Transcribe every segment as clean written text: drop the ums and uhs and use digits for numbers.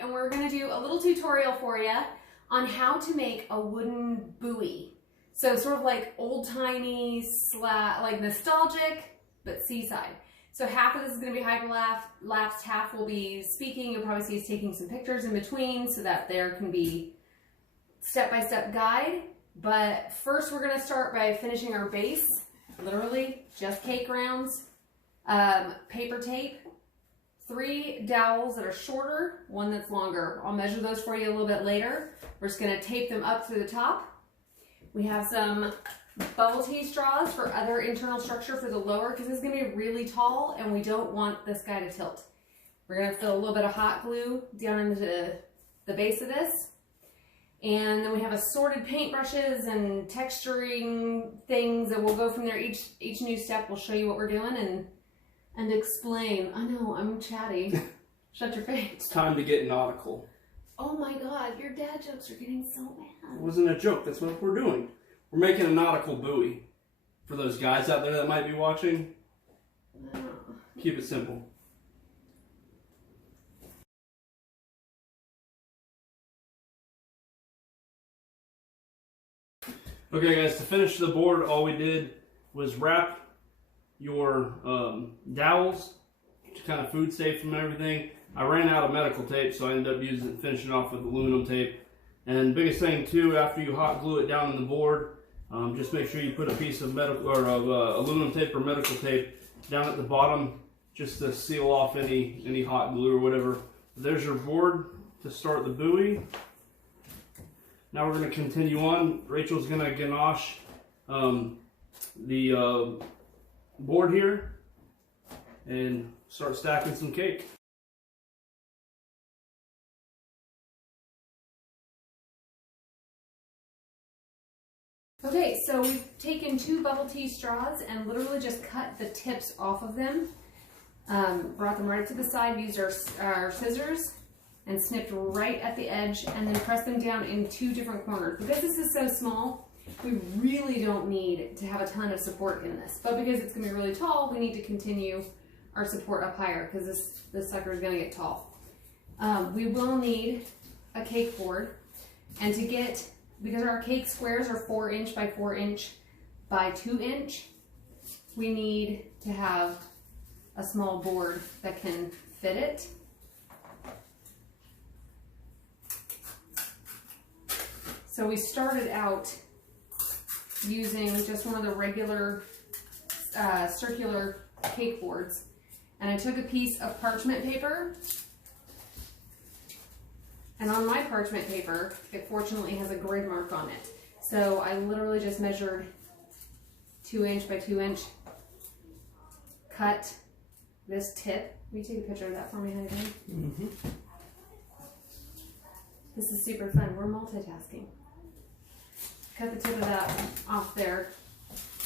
And we're going to do a little tutorial for you on how to make a wooden buoy. So sort of like old-timey, like nostalgic, but seaside. So half of this is going to be hyperlapsed, half will be speaking. You'll probably see us taking some pictures in between so that there can be step-by-step guide. But first we're going to start by finishing our base, literally just cake rounds, paper tape, 3 dowels that are shorter, 1 that's longer. I'll measure those for you a little bit later. We're just going to tape them up through the top. We have some bubble tea straws for other internal structure for the lower, because it's going to be really tall and we don't want this guy to tilt. We're going to fill a little bit of hot glue down into the base of this. And then we have assorted paintbrushes and texturing things, and we'll go from there. Each new step will show you what we're doing and explain. I know, I'm chatty. Shut your face. It's time to get nautical. Oh my God, your dad jokes are getting so bad. It wasn't a joke, that's what we're doing. We're making a nautical buoy. For those guys out there that might be watching, keep it simple. Okay guys, to finish the board, all we did was wrap your dowels to kind of food safe from everything. I ran out of medical tape, so I ended up finishing off with aluminum tape. And biggest thing too, after you hot glue it down on the board, just make sure you put a piece of aluminum tape or medical tape down at the bottom, just to seal off any hot glue or whatever. There's your board to start the buoy. Now we're going to continue on. Rachel's going to ganache the board here and start stacking some cake. Okay, so we've taken 2 bubble tea straws and literally just cut the tips off of them. Brought them right to the side, used our scissors and snipped right at the edge, and then pressed them down in 2 different corners. Because this is so small, we really don't need to have a ton of support in this. But because it's going to be really tall, we need to continue our support up higher, because this sucker is going to get tall. We will need a cake board, and because our cake squares are 4" by 4" by 2". We need to have a small board that can fit it. So we started out using just one of the regular circular cake boards, and I took a piece of parchment paper, and on my parchment paper it fortunately has a grid mark on it, so I literally just measured 2" by 2". Cut this tip. Will you take a picture of that for me, honey? Mm-hmm. This is super fun. We're multitasking. Cut the tip of that off there,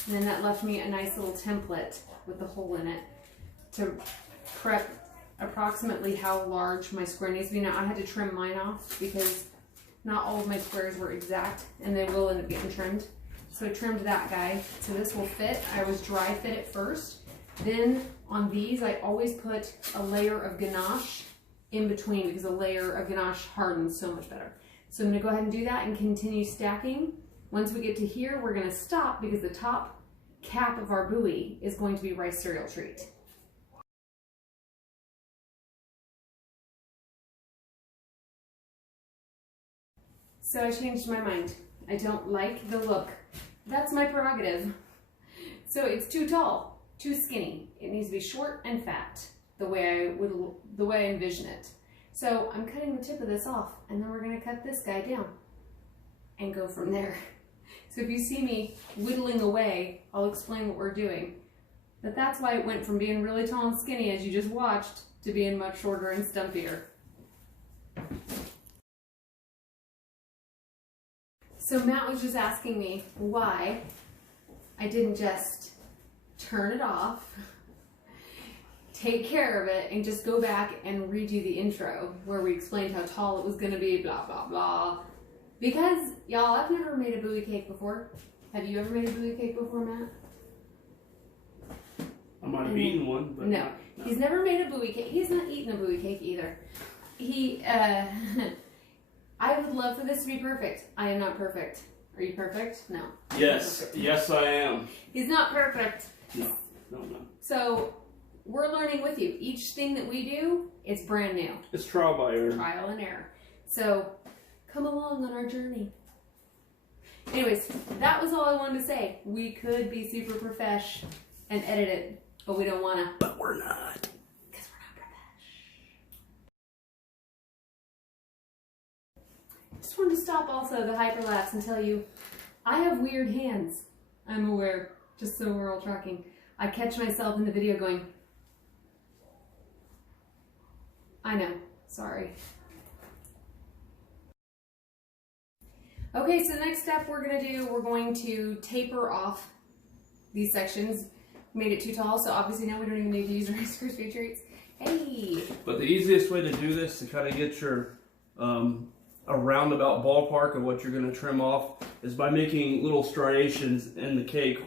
and then that left me a nice little template with the hole in it to prep approximately how large my square needs to be. Now I had to trim mine off because not all of my squares were exact, and they will end up getting trimmed. So I trimmed that guy, so this will fit. I always dry fit it first. Then on these, I always put a layer of ganache in between, because a layer of ganache hardens so much better. So I'm gonna go ahead and do that and continue stacking. Once we get to here, we're gonna stop, because the top cap of our buoy is going to be rice cereal treat. So I changed my mind. I don't like the look. That's my prerogative. So it's too tall, too skinny. It needs to be short and fat, the way I envision it. So I'm cutting the tip of this off, and then we're gonna cut this guy down and go from there. So if you see me whittling away, I'll explain what we're doing. But that's why it went from being really tall and skinny, as you just watched, to being much shorter and stumpier. So Matt was just asking me why I didn't just turn it off, take care of it, and just go back and redo the intro where we explained how tall it was going to be, blah, blah, blah. Because, y'all, I've never made a buoy cake before. Have you ever made a buoy cake before, Matt? I'm might have eaten one, but no. He's never made a buoy cake. He's not eaten a buoy cake either. I would love for this to be perfect. I am not perfect. Are you perfect? No. Yes. Yes, I am. He's not perfect. No. So we're learning with you. Each thing that we do, it's brand new. It's trial by error. Trial and error. So come along on our journey. Anyways, that was all I wanted to say. We could be super profesh and edit it, but we don't want to. But we're not. Because we're not profesh. Just wanted to stop also the hyperlapse and tell you, I have weird hands. I'm aware, just so we're all tracking. I catch myself in the video going, I know, sorry. Okay, so the next step we're going to taper off these sections. Made it too tall, so obviously now we don't even need to use Rice Krispie treats. Hey! But the easiest way to do this to kind of get your a roundabout ballpark of what you're going to trim off is by making little striations in the cake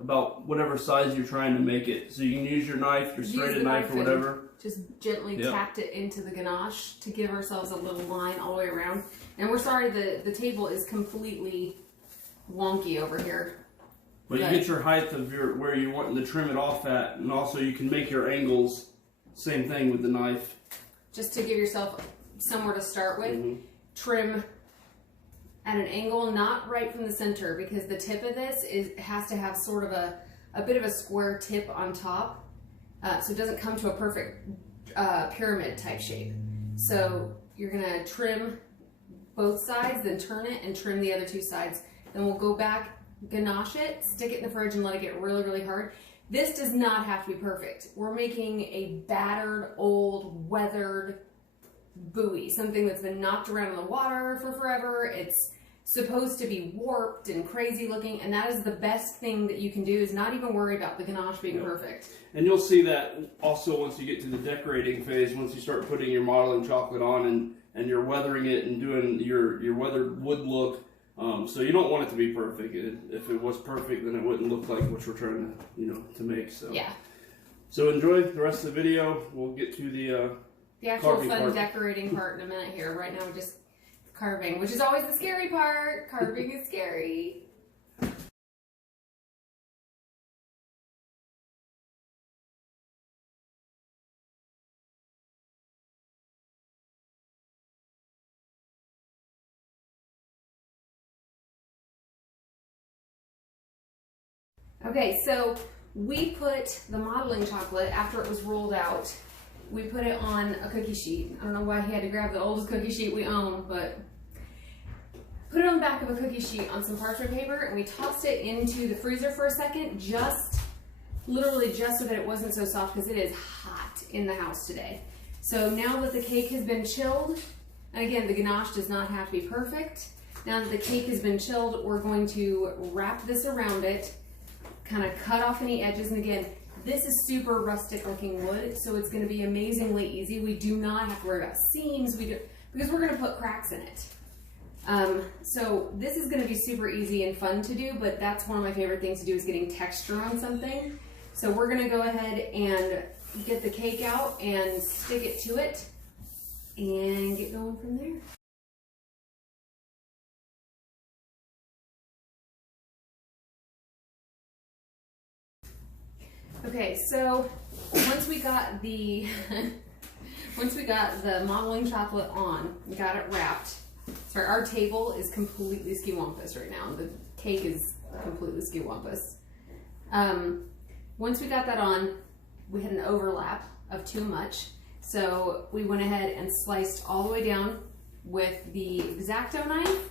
about whatever size you're trying to make it. So you can use your knife, your serrated knife or whatever. Just gently tapped it into the ganache to give ourselves a little line all the way around. And we're sorry the table is completely wonky over here. But you get your height of where you're wanting to trim it off at, and also you can make your angles. Same thing with the knife. Just to give yourself somewhere to start with. Trim at an angle, not right from the center, because the tip of this has to have sort of a bit of a square tip on top, so it doesn't come to a perfect pyramid type shape. So you're gonna trim both sides, then turn it and trim the other two sides. Then we'll go back, ganache it, stick it in the fridge and let it get really, really hard. This does not have to be perfect. We're making a battered, old, weathered buoy, something that's been knocked around in the water for forever. It's supposed to be warped and crazy looking, and that is the best thing that you can do, is not even worry about the ganache being perfect. And you'll see that also once you get to the decorating phase, once you start putting your modeling chocolate on and you're weathering it and doing your weathered wood look. So you don't want it to be perfect. If it was perfect, then it wouldn't look like what we're trying to to make. So yeah. So enjoy the rest of the video. We'll get to the actual fun decorating part in a minute here. Right now we're just carving, which is always the scary part. Carving is scary. Okay, so we put the modeling chocolate, after it was rolled out, we put it on a cookie sheet. I don't know why he had to grab the oldest cookie sheet we own, but put it on the back of a cookie sheet on some parchment paper, and we tossed it into the freezer for a second, literally just so that it wasn't so soft, because it is hot in the house today. So now that the cake has been chilled, and again, the ganache does not have to be perfect. Now that the cake has been chilled, we're going to wrap this around it, kind of cut off any edges, and again, this is super rustic looking wood, so it's going to be amazingly easy. We do not have to worry about seams, because we're going to put cracks in it. So this is going to be super easy and fun to do, but that's one of my favorite things to do, is getting texture on something. So we're going to go ahead and get the cake out and stick it to it and get going from there. Okay, so once we got the modeling chocolate on, we got it wrapped. Sorry, our table is completely skiwampus right now. The cake is completely skiwampus. Once we got that on, we had an overlap of too much, so we went ahead and sliced all the way down with the X-Acto knife.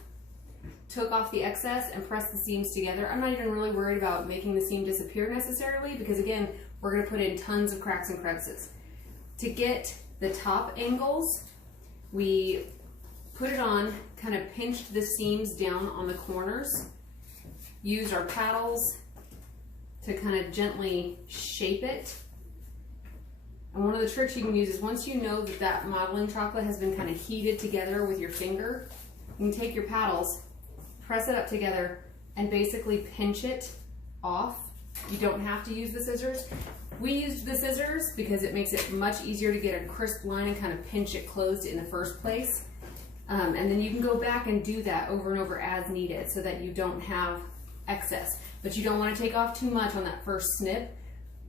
Took off the excess and pressed the seams together. I'm not even really worried about making the seam disappear necessarily, because again, we're going to put in tons of cracks and crevices. To get the top angles, we put it on, kind of pinched the seams down on the corners, used our paddles to kind of gently shape it. And one of the tricks you can use is, once you know that that modeling chocolate has been kind of heated together with your finger, you can take your paddles, press it up together, and basically pinch it off. You don't have to use the scissors. We used the scissors because it makes it much easier to get a crisp line and kind of pinch it closed in the first place. And then you can go back and do that over and over as needed so that you don't have excess. But you don't want to take off too much on that first snip.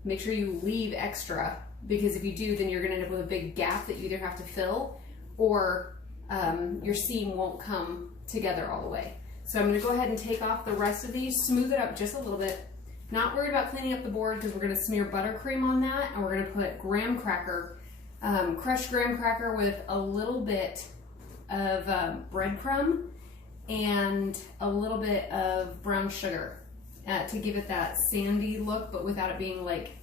Make sure you leave extra, because if you do, then you're going to end up with a big gap that you either have to fill or your seam won't come together all the way. So I'm going to go ahead and take off the rest of these, smooth it up just a little bit. Not worried about cleaning up the board because we're going to smear buttercream on that, and we're going to put graham cracker, crushed graham cracker with a little bit of breadcrumb and a little bit of brown sugar to give it that sandy look, but without it being like,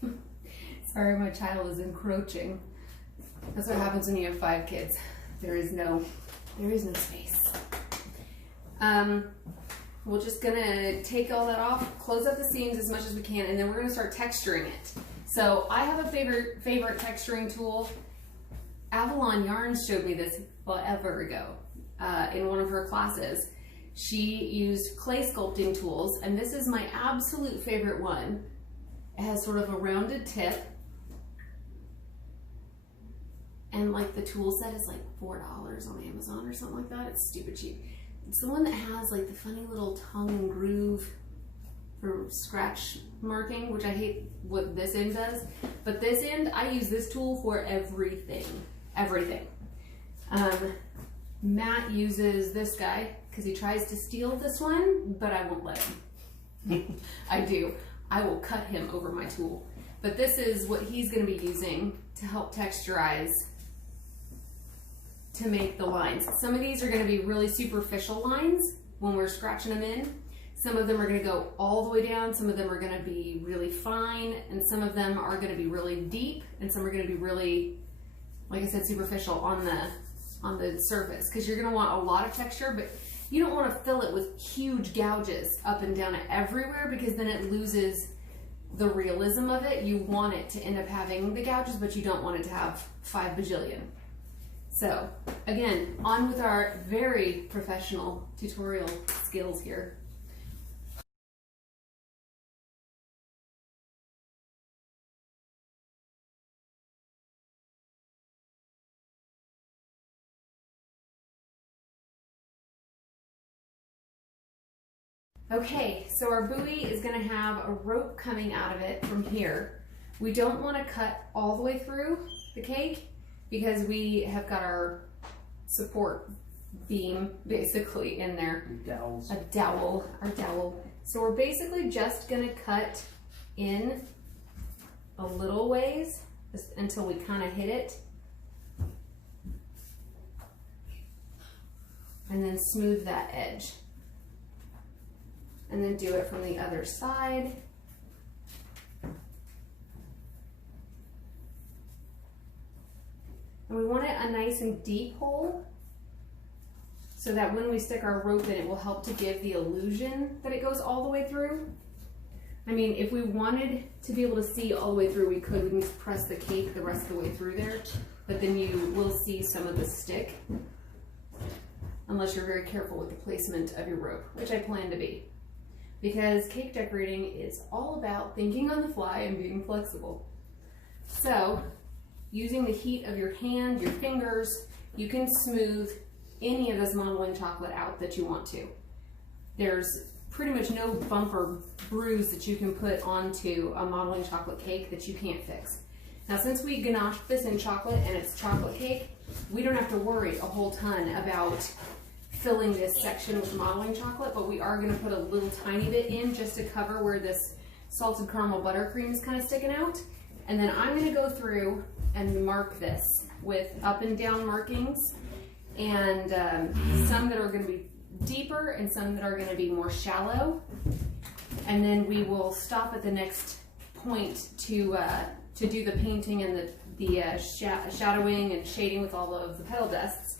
sorry, my child is encroaching. That's what happens when you have 5 kids. There is no space. We're just gonna take all that off, close up the seams as much as we can, and then we're gonna start texturing it. So I have a favorite texturing tool. Avalon Yarns showed me this forever ago in one of her classes. She used clay sculpting tools, and this is my absolute favorite one. It has sort of a rounded tip, and like the tool set is like $4 on Amazon or something like that. It's stupid cheap. It's the one that has like the funny little tongue and groove for scratch marking, which I hate what this end does. But this end, I use this tool for everything. Matt uses this guy because he tries to steal this one, but I won't let him. I do. I will cut him over my tool. But this is what he's going to be using to help texturize, to make the lines. Some of these are going to be really superficial lines when we're scratching them in. Some of them are going to go all the way down. Some of them are going to be really fine, and some of them are going to be really deep, and some are going to be really, like I said, superficial on the surface, because you're going to want a lot of texture, but you don't want to fill it with huge gouges up and down it everywhere, because then it loses the realism of it. You want it to end up having the gouges, but you don't want it to have 5 bajillion. So again, on with our very professional tutorial skills here. Okay, so our buoy is going to have a rope coming out of it from here. We don't want to cut all the way through the cake because we have got our support beam basically in there. Dowels. Our dowel. So we're basically just going to cut in a little ways until we kind of hit it. And then smooth that edge. And then do it from the other side. And we want it a nice and deep hole so that when we stick our rope in, it will help to give the illusion that it goes all the way through. I mean, if we wanted to be able to see all the way through, we could. We can press the cake the rest of the way through there, but then you will see some of the stick, unless you're very careful with the placement of your rope, which I plan to be. Because cake decorating is all about thinking on the fly and being flexible. So, using the heat of your hand, your fingers, you can smooth any of this modeling chocolate out that you want to. There's pretty much no bump or bruise that you can put onto a modeling chocolate cake that you can't fix. Now, since we ganached this in chocolate and it's chocolate cake, we don't have to worry a whole ton about filling this section with modeling chocolate, but we are going to put a little tiny bit in just to cover where this salted caramel buttercream is kind of sticking out. And then I'm going to go through and mark this with up and down markings, and some that are going to be deeper and some that are going to be more shallow. And then we will stop at the next point to do the painting and the shadowing and shading with all of the petal dusts.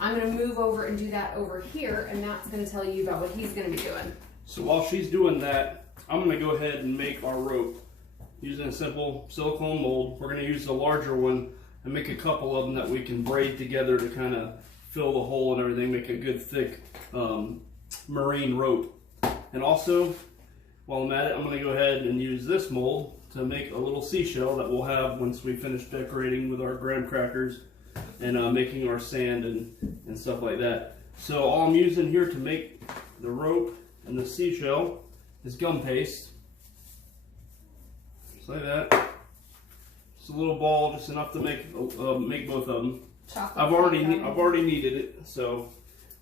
I'm going to move over and do that over here, and Matt's going to tell you about what he's going to be doing. So while she's doing that, I'm going to go ahead and make our rope using a simple silicone mold. We're going to use the larger one and make a couple of them that we can braid together to kind of fill the hole and everything, make a good thick marine rope. And also, while I'm at it, I'm going to go ahead and use this mold to make a little seashell that we'll have once we finish decorating with our graham crackers and making our sand and stuff like that. So all I'm using here to make the rope and the seashell is gum paste. Just like that. Just a little ball, just enough to make both of them. I've already kneaded it, so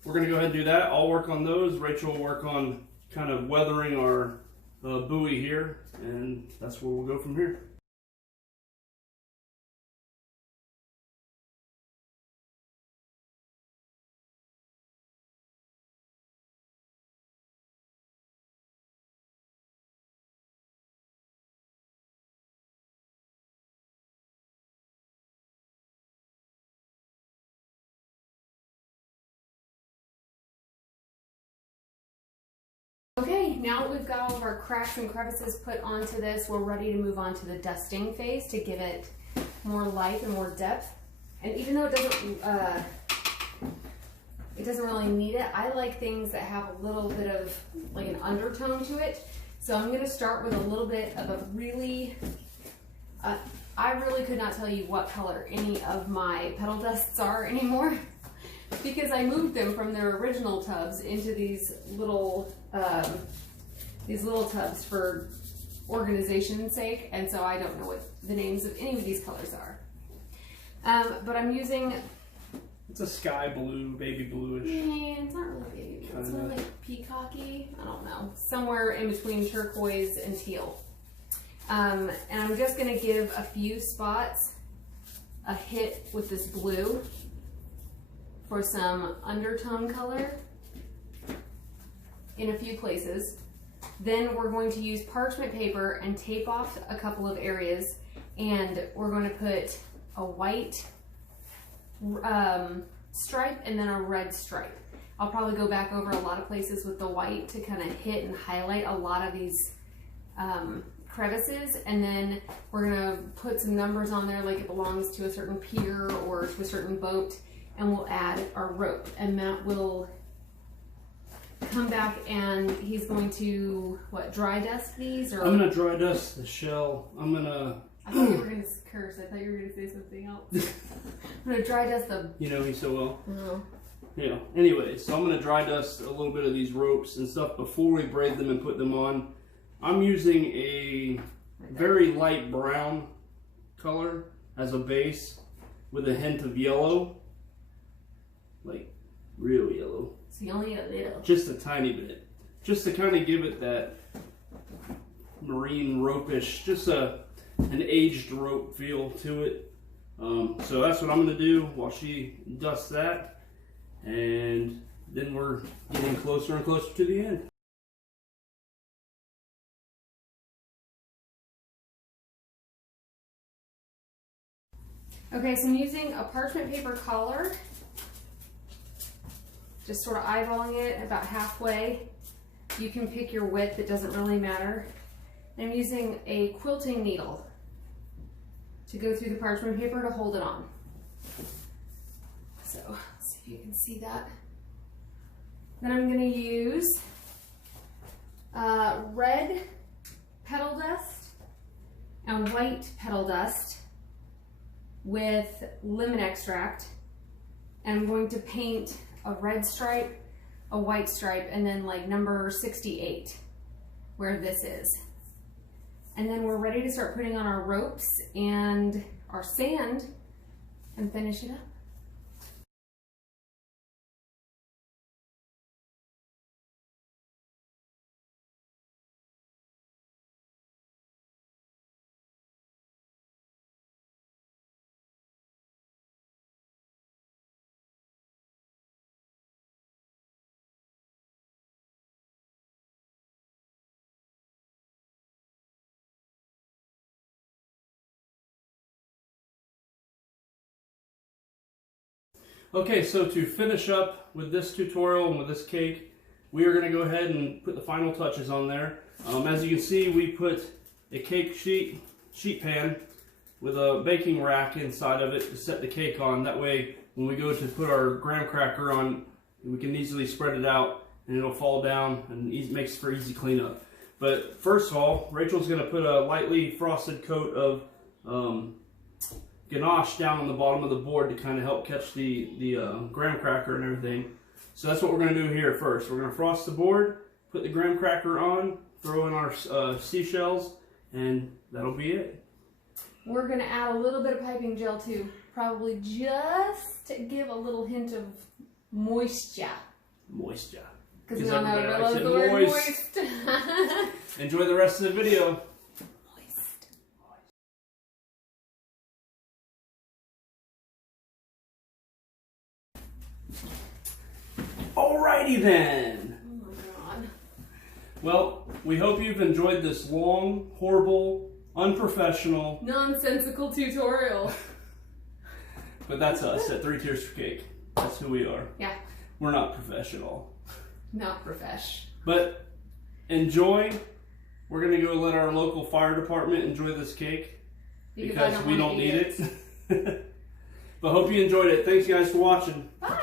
we're gonna go ahead and do that. I'll work on those. Rachel will work on kind of weathering our buoy here, and that's where we'll go from here. Okay, now that we've got all of our cracks and crevices put onto this, we're ready to move on to the dusting phase to give it more life and more depth. And even though it doesn't really need it, I like things that have a little bit of like an undertone to it. So I'm going to start with a little bit of a really, I really could not tell you what color any of my petal dusts are anymore because I moved them from their original tubs into these little tubs for organization's sake, and so I don't know what the names of any of these colors are. But I'm using... It's a sky blue, baby bluish. Yeah, it's not really baby blue. It's more like peacocky. I don't know. Somewhere in between turquoise and teal. And I'm just going to give a few spots a hit with this blue for some undertone color in a few places. Then we're going to use parchment paper and tape off a couple of areas, and we're going to put a white stripe and then a red stripe. I'll probably go back over a lot of places with the white to kind of hit and highlight a lot of these crevices, and then we're going to put some numbers on there like it belongs to a certain pier or to a certain boat, and we'll add our rope, and Matt will come back and he's going to, what, dry dust these? Or I'm going to dry dust the shell. I'm going to... I thought you were going to curse. I thought you were going to say something else. I'm going to dry dust them. You know me so well. Oh. Yeah. Anyway, so I'm going to dry dust a little bit of these ropes and stuff before we braid them and put them on. I'm using a very light brown color as a base with a hint of yellow. Like, real yellow. So you only a little. Just a tiny bit. Just to kind of give it that marine rope-ish, just an aged rope feel to it. So that's what I'm going to do while she dusts that. And then we're getting closer and closer to the end. Okay, so I'm using a parchment paper collar. Just sort of eyeballing it about halfway. You can pick your width, it doesn't really matter. I'm using a quilting needle to go through the parchment paper to hold it on. So, let's see if you can see that. Then I'm going to use red petal dust and white petal dust with lemon extract. And I'm going to paint a red stripe, a white stripe, and then like number 68, where this is. And then we're ready to start putting on our ropes and our sand and finish it up. Okay, so to finish up with this tutorial and with this cake, we are going to go ahead and put the final touches on there. As you can see, we put a cake sheet pan with a baking rack inside of it to set the cake on. That way, when we go to put our graham cracker on, we can easily spread it out and it'll fall down and makes for easy cleanup. But first of all, Rachel's going to put a lightly frosted coat of ganache down on the bottom of the board to kind of help catch the graham cracker and everything. So that's what we're going to do here first. We're going to frost the board, put the graham cracker on, throw in our seashells, and that'll be it. We're going to add a little bit of piping gel too, probably just to give a little hint of moisture. Moisture. Because we all know I love the word moist. Enjoy the rest of the video. Moist. Alrighty then. Oh my god. Well, we hope you've enjoyed this long, horrible, unprofessional, nonsensical tutorial. But that's us at 3 Tiers for Cake. That's who we are. Yeah. We're not professional. Not profesh. But enjoy. We're going to go let our local fire department enjoy this cake because we don't need it. But hope you enjoyed it. Thanks guys for watching. Bye.